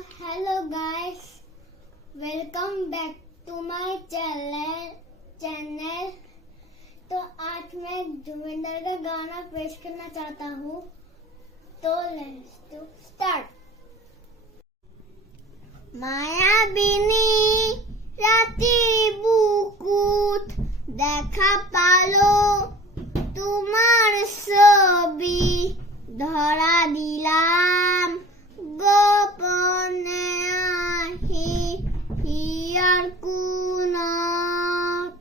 Hello guys, welcome back to my channel। तो आज मैं जुबिंदर का गाना पेश करना चाहता हूँ। तो लेट्स डू स्टार्ट। মায়াবিনী রাতি বুকুত দেখা পালো তোমার ছবি ধরা দিলাম গোপনে আহি হিয়ার কোণত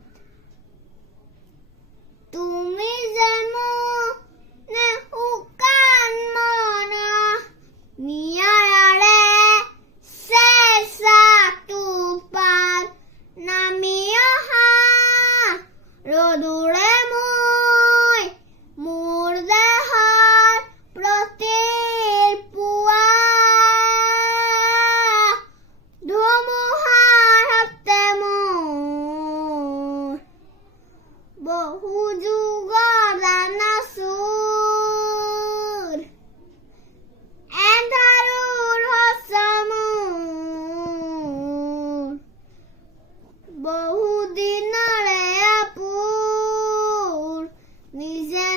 তুমি যেমনে শুকান মনা নিয়াৰে চেঁচা টোপাল নামি অহা ৰ'দৰে মই মোৰ দেহৰ প্ৰতি পুৱা ধুমুহাৰ সতে মোৰ বহু যুগৰ নাচোৰ এন্ধাৰৰ হৈছে মোৰ বহু দিনৰে আপুৰ নিজে